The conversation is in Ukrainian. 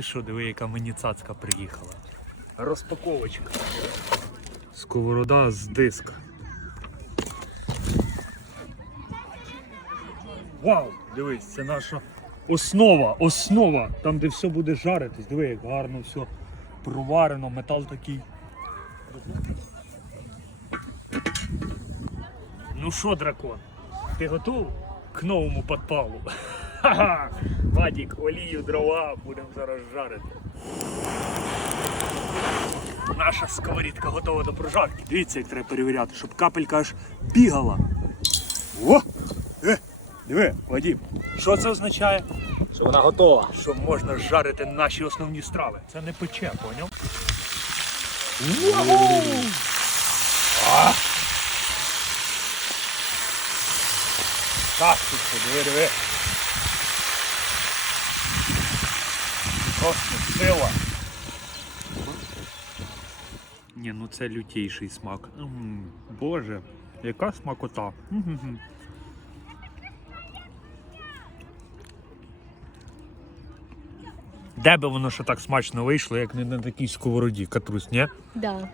ти що, диви, яка мені цацка приїхала. Розпаковочка. Сковорода з диска. Вау! Дивись, це наша основа, основа, там де все буде жаритись. Диви, як гарно все проварено, метал такий. Ну що, дракон, ти готов к новому підпалу? Ха-ха! Вадік, олію, дрова, будемо зараз жарити. Наша сковорідка готова до прожарки. Дивіться, як треба перевіряти, щоб капелька аж бігала. О! Е, диви, диви, Вадім, що це означає? Що вона готова. Що можна жарити наші основні страви. Це не пече, поняв? Так, диви, диви. Просто сила. Ні, ну це лютійший смак. М -м, боже, яка смакота. М -м -м. Де би воно ще так смачно вийшло, як не на такій сковороді катрусь, ні? Да.